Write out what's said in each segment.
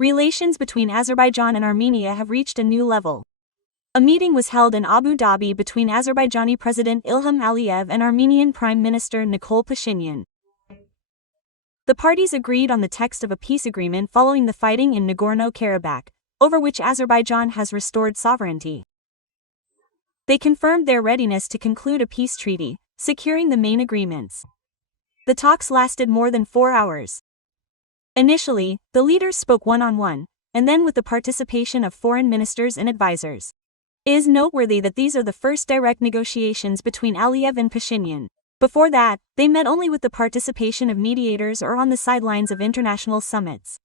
Relations between Azerbaijan and Armenia have reached a new level. A meeting was held in Abu Dhabi between Azerbaijani President Ilham Aliyev and Armenian Prime Minister Nikol Pashinyan. The parties agreed on the text of a peace agreement following the fighting in Nagorno-Karabakh, over which Azerbaijan has restored sovereignty. They confirmed their readiness to conclude a peace treaty, securing the main agreements. The talks lasted more than 4 hours. Initially, the leaders spoke one-on-one, and then with the participation of foreign ministers and advisors. It is noteworthy that these are the first direct negotiations between Aliyev and Pashinyan. Before that, they met only with the participation of mediators or on the sidelines of international summits.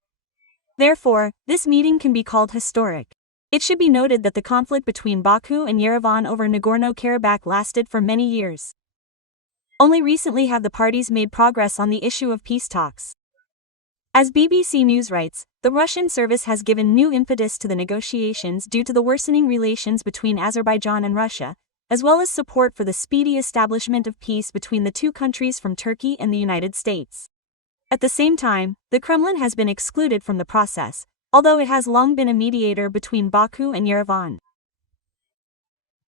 Therefore, this meeting can be called historic. It should be noted that the conflict between Baku and Yerevan over Nagorno-Karabakh lasted for many years. Only recently have the parties made progress on the issue of peace talks. As BBC News writes, the Russian service has given new impetus to the negotiations due to the worsening relations between Azerbaijan and Russia, as well as support for the speedy establishment of peace between the two countries from Turkey and the United States. At the same time, the Kremlin has been excluded from the process, although it has long been a mediator between Baku and Yerevan.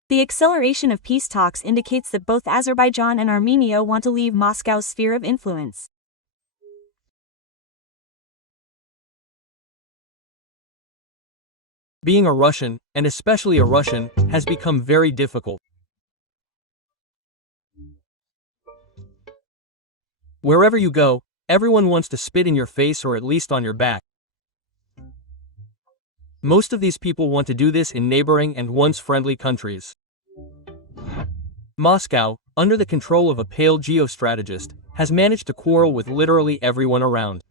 The acceleration of peace talks indicates that both Azerbaijan and Armenia want to leave Moscow's sphere of influence. Being a Russian, and especially a Russian, has become very difficult. Wherever you go, everyone wants to spit in your face or at least on your back. Most of these people want to do this in neighboring and once friendly countries. Moscow, under the control of a pale geostrategist, has managed to quarrel with literally everyone around.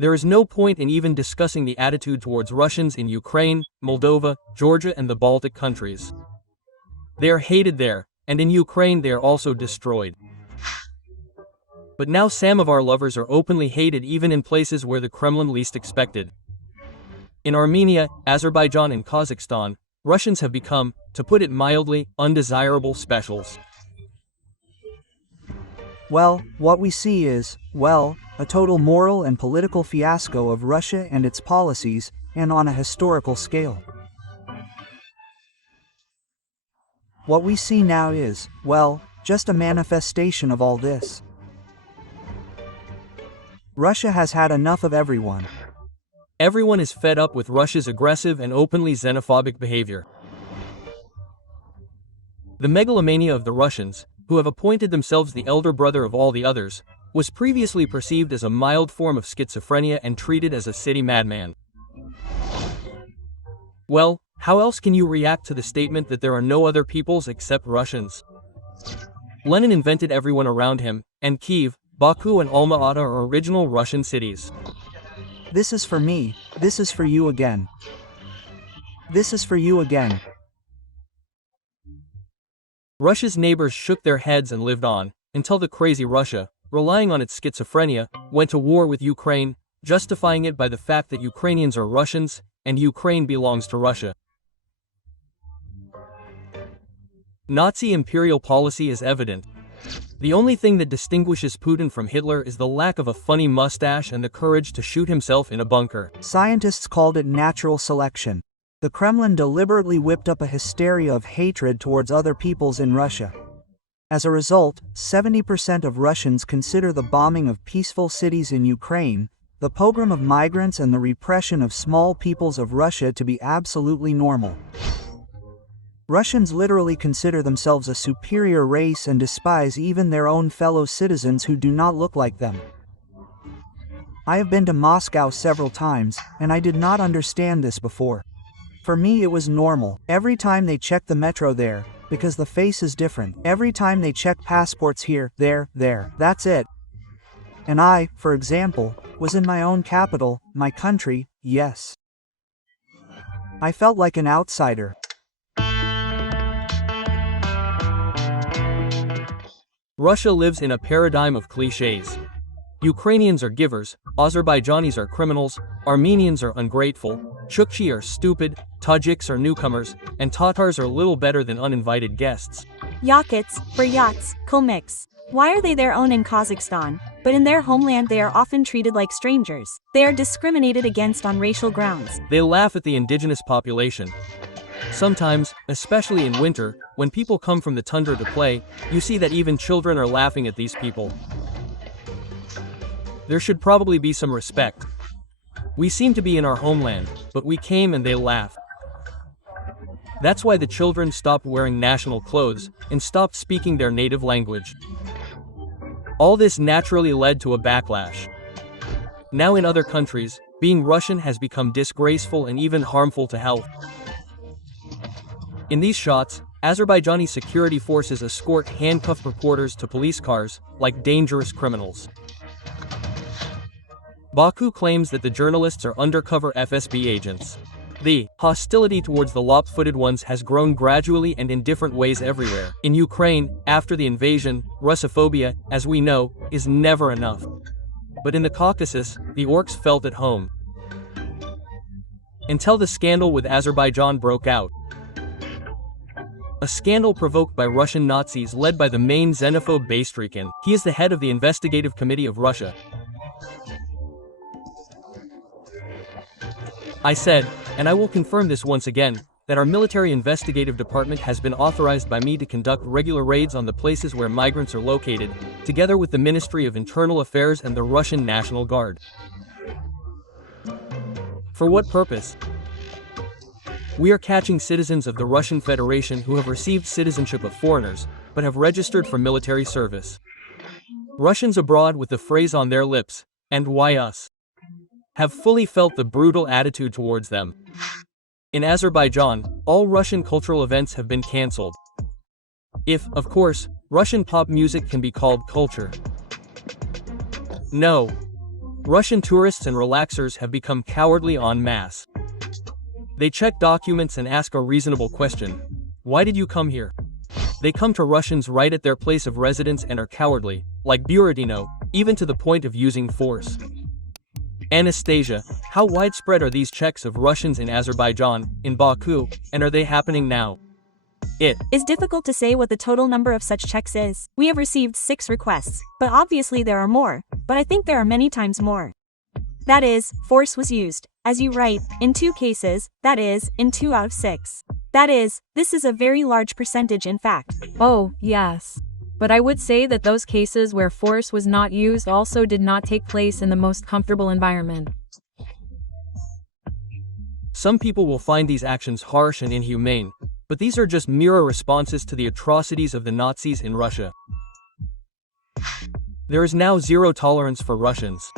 There is no point in even discussing the attitude towards Russians in Ukraine, Moldova, Georgia and the Baltic countries. They are hated there, and in Ukraine they are also destroyed. But now some of our lovers are openly hated even in places where the Kremlin least expected. In Armenia, Azerbaijan and Kazakhstan, Russians have become, to put it mildly, undesirable specials. Well, what we see is, well, a total moral and political fiasco of Russia and its policies, and on a historical scale. What we see now is, well, just a manifestation of all this. Russia has had enough of everyone. Everyone is fed up with Russia's aggressive and openly xenophobic behavior. The megalomania of the Russians, who have appointed themselves the elder brother of all the others, was previously perceived as a mild form of schizophrenia and treated as a city madman. Well, how else can you react to the statement that there are no other peoples except Russians? Lenin invented everyone around him, and Kiev, Baku and Alma-Ata are original Russian cities. This is for me, this is for you again. This is for you again. Russia's neighbors shook their heads and lived on, until the crazy Russia, relying on its schizophrenia, went to war with Ukraine, justifying it by the fact that Ukrainians are Russians, and Ukraine belongs to Russia. Nazi imperial policy is evident. The only thing that distinguishes Putin from Hitler is the lack of a funny mustache and the courage to shoot himself in a bunker. Scientists called it natural selection. The Kremlin deliberately whipped up a hysteria of hatred towards other peoples in Russia. As a result, 70% of Russians consider the bombing of peaceful cities in Ukraine, the pogrom of migrants and the repression of small peoples of Russia to be absolutely normal. Russians literally consider themselves a superior race and despise even their own fellow citizens who do not look like them. I have been to Moscow several times, and I did not understand this before. For me it was normal. Every time they check the metro there, because the face is different. Every time they check passports here, there, that's it. And I, for example, was in my own capital, my country, yes. I felt like an outsider. Russia lives in a paradigm of clichés. Ukrainians are givers, Azerbaijanis are criminals, Armenians are ungrateful, Chukchi are stupid, Tajiks are newcomers, and Tatars are little better than uninvited guests. Yakuts, Buryats, Kalmyks. Why are they their own in Kazakhstan, but but in their homeland they are often treated like strangers. They are discriminated against on racial grounds. They laugh at the indigenous population. Sometimes, especially in winter, when people come from the tundra to play, you see that even children are laughing at these people. There should probably be some respect. We seem to be in our homeland, but we came and they laugh. That's why the children stopped wearing national clothes and stopped speaking their native language. All this naturally led to a backlash. Now in other countries, being Russian has become disgraceful and even harmful to health. In these shots, Azerbaijani security forces escort handcuffed reporters to police cars, like dangerous criminals. Baku claims that the journalists are undercover FSB agents. The hostility towards the lop-footed ones has grown gradually and in different ways everywhere. In Ukraine, after the invasion, Russophobia, as we know, is never enough. But in the Caucasus, the orcs felt at home. Until the scandal with Azerbaijan broke out. A scandal provoked by Russian Nazis led by the main xenophobe Bastrikin. He is the head of the investigative committee of Russia. I said, and I will confirm this once again, that our military investigative department has been authorized by me to conduct regular raids on the places where migrants are located, together with the Ministry of Internal Affairs and the Russian National Guard. For what purpose? We are catching citizens of the Russian Federation who have received citizenship of foreigners, but have registered for military service. Russians abroad with the phrase on their lips, "And why us?" have fully felt the brutal attitude towards them. In Azerbaijan, all Russian cultural events have been cancelled. If, of course, Russian pop music can be called culture. No. Russian tourists and relaxers have become cowardly en masse. They check documents and ask a reasonable question. Why did you come here? They come to Russians right at their place of residence and are cowardly, like Buratino, even to the point of using force. Anastasia, how widespread are these checks of Russians in Azerbaijan, in Baku, and are they happening now? It is difficult to say what the total number of such checks is. We have received 6 requests, but obviously there are more, but I think there are many times more. That is, force was used, as you write, in 2 cases, that is, in 2 out of 6. That is, this is a very large percentage in fact. Oh, yes. But I would say that those cases where force was not used also did not take place in the most comfortable environment. Some people will find these actions harsh and inhumane, but these are just mirror responses to the atrocities of the Nazis in Russia. There is now zero tolerance for Russians.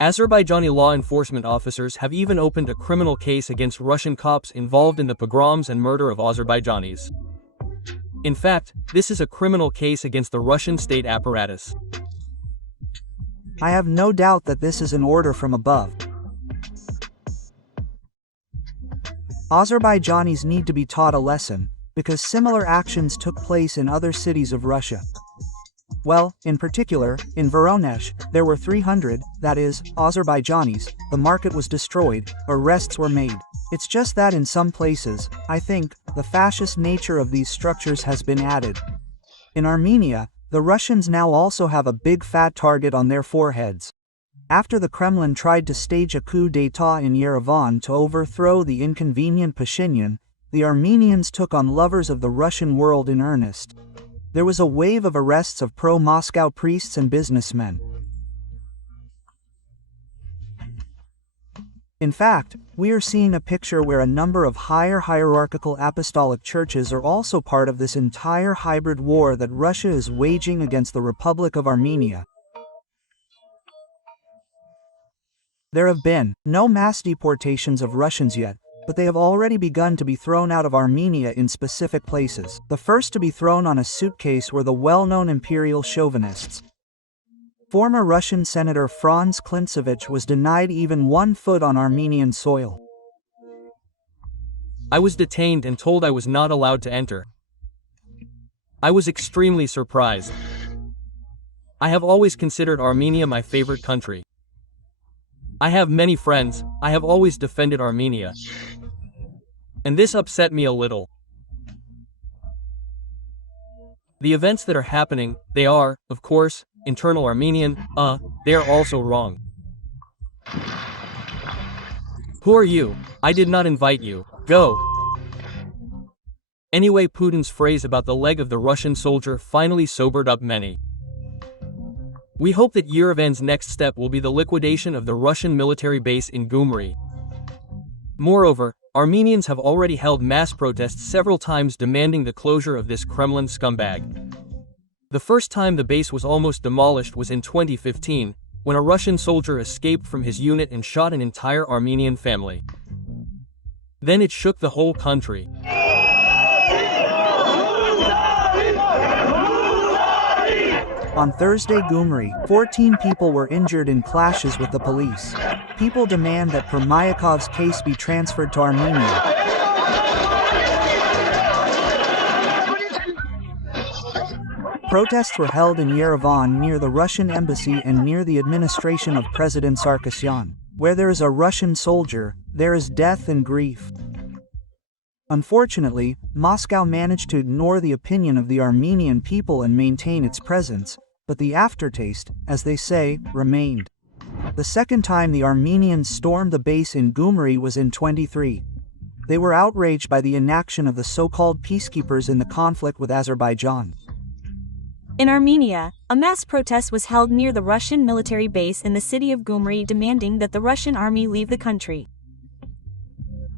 Azerbaijani law enforcement officers have even opened a criminal case against Russian cops involved in the pogroms and murder of Azerbaijanis. In fact, this is a criminal case against the Russian state apparatus. I have no doubt that this is an order from above. Azerbaijanis need to be taught a lesson, because similar actions took place in other cities of Russia. Well, in particular, in Voronezh, there were 300, that is, Azerbaijanis, the market was destroyed, arrests were made. It's just that in some places, I think, the fascist nature of these structures has been added. In Armenia, the Russians now also have a big fat target on their foreheads. After the Kremlin tried to stage a coup d'état in Yerevan to overthrow the inconvenient Pashinian, the Armenians took on lovers of the Russian world in earnest. There was a wave of arrests of pro-Moscow priests and businessmen. In fact, we are seeing a picture where a number of higher hierarchical apostolic churches are also part of this entire hybrid war that Russia is waging against the Republic of Armenia. There have been no mass deportations of Russians yet, but they have already begun to be thrown out of Armenia in specific places. The first to be thrown on a suitcase were the well-known imperial chauvinists. Former Russian Senator Franz Klintsevich was denied even 1 foot on Armenian soil. I was detained and told I was not allowed to enter. I was extremely surprised. I have always considered Armenia my favorite country. I have many friends, I have always defended Armenia. And this upset me a little. The events that are happening, they are, of course, internal Armenian, they are also wrong. Who are you? I did not invite you. Go. Anyway, Putin's phrase about the leg of the Russian soldier finally sobered up many. We hope that Yerevan's next step will be the liquidation of the Russian military base in Gyumri. Moreover, Armenians have already held mass protests several times demanding the closure of this Kremlin scumbag. The first time the base was almost demolished was in 2015, when a Russian soldier escaped from his unit and shot an entire Armenian family. Then it shook the whole country. On Thursday, Gyumri, 14 people were injured in clashes with the police. People demand that Permayakov's case be transferred to Armenia. Protests were held in Yerevan near the Russian embassy and near the administration of President Sarkisyan. Where there is a Russian soldier, there is death and grief. Unfortunately, Moscow managed to ignore the opinion of the Armenian people and maintain its presence, but the aftertaste, as they say, remained. The second time the Armenians stormed the base in Gyumri was in 2023. They were outraged by the inaction of the so-called peacekeepers in the conflict with Azerbaijan. In Armenia, a mass protest was held near the Russian military base in the city of Gyumri demanding that the Russian army leave the country.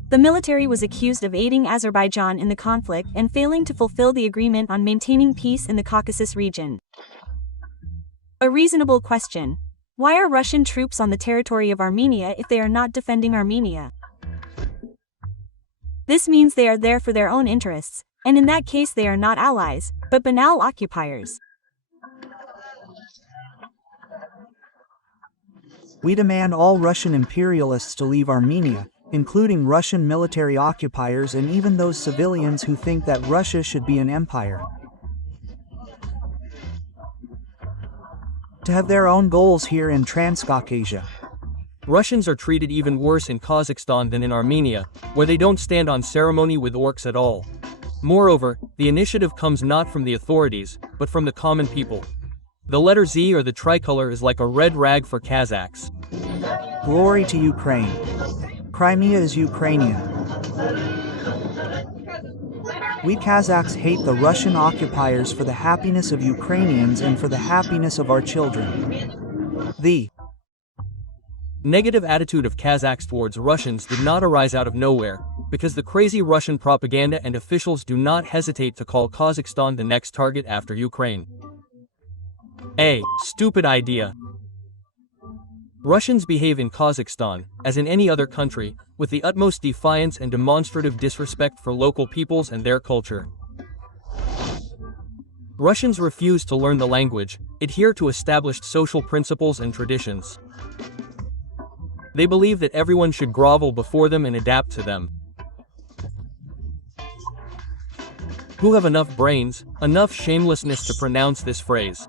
The military was accused of aiding Azerbaijan in the conflict and failing to fulfill the agreement on maintaining peace in the Caucasus region. A reasonable question: why are Russian troops on the territory of Armenia if they are not defending Armenia? This means they are there for their own interests, and in that case they are not allies, but banal occupiers. We demand all Russian imperialists to leave Armenia, including Russian military occupiers and even those civilians who think that Russia should be an empire. To have their own goals here in Transcaucasia. Russians are treated even worse in Kazakhstan than in Armenia, where they don't stand on ceremony with orcs at all. Moreover, the initiative comes not from the authorities, but from the common people. The letter Z or the tricolor is like a red rag for Kazakhs. Glory to Ukraine. Crimea is Ukrainian. We Kazakhs hate the Russian occupiers for the happiness of Ukrainians and for the happiness of our children. The negative attitude of Kazakhs towards Russians did not arise out of nowhere, because the crazy Russian propaganda and officials do not hesitate to call Kazakhstan the next target after Ukraine. A stupid idea. Russians behave in Kazakhstan, as in any other country, with the utmost defiance and demonstrative disrespect for local peoples and their culture. Russians refuse to learn the language, adhere to established social principles and traditions. They believe that everyone should grovel before them and adapt to them. Who have enough brains, enough shamelessness to pronounce this phrase?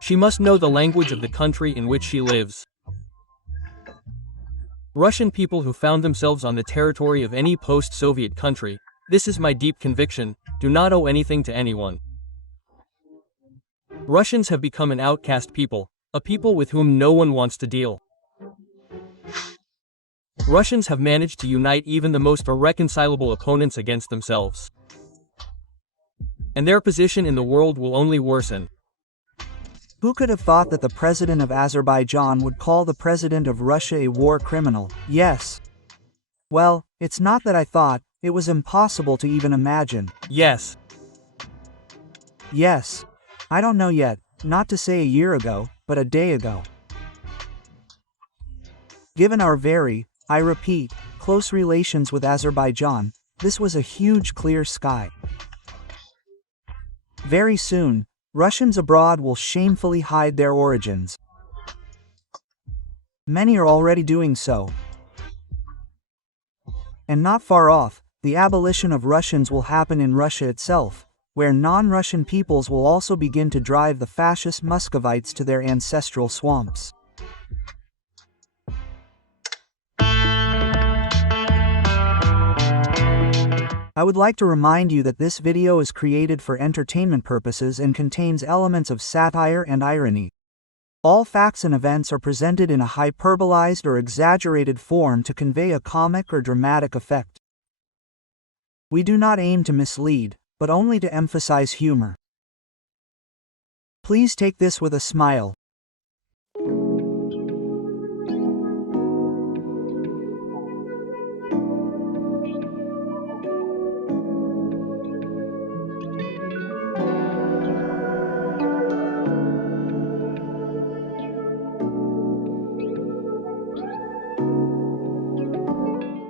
She must know the language of the country in which she lives. Russian people who found themselves on the territory of any post-Soviet country, this is my deep conviction, do not owe anything to anyone. Russians have become an outcast people, a people with whom no one wants to deal. Russians have managed to unite even the most irreconcilable opponents against themselves. And their position in the world will only worsen. Who could have thought that the president of Azerbaijan would call the president of Russia a war criminal? Yes. Well, it's not that I thought, it was impossible to even imagine. Yes. Yes. I don't know yet, not to say a year ago, but a day ago. Given our very, I repeat, close relations with Azerbaijan, this was a huge clear sky. Very soon, Russians abroad will shamefully hide their origins. Many are already doing so. And not far off, the abolition of Russians will happen in Russia itself, where non-Russian peoples will also begin to drive the fascist Muscovites to their ancestral swamps. I would like to remind you that this video is created for entertainment purposes and contains elements of satire and irony. All facts and events are presented in a hyperbolized or exaggerated form to convey a comic or dramatic effect. We do not aim to mislead, but only to emphasize humor. Please take this with a smile,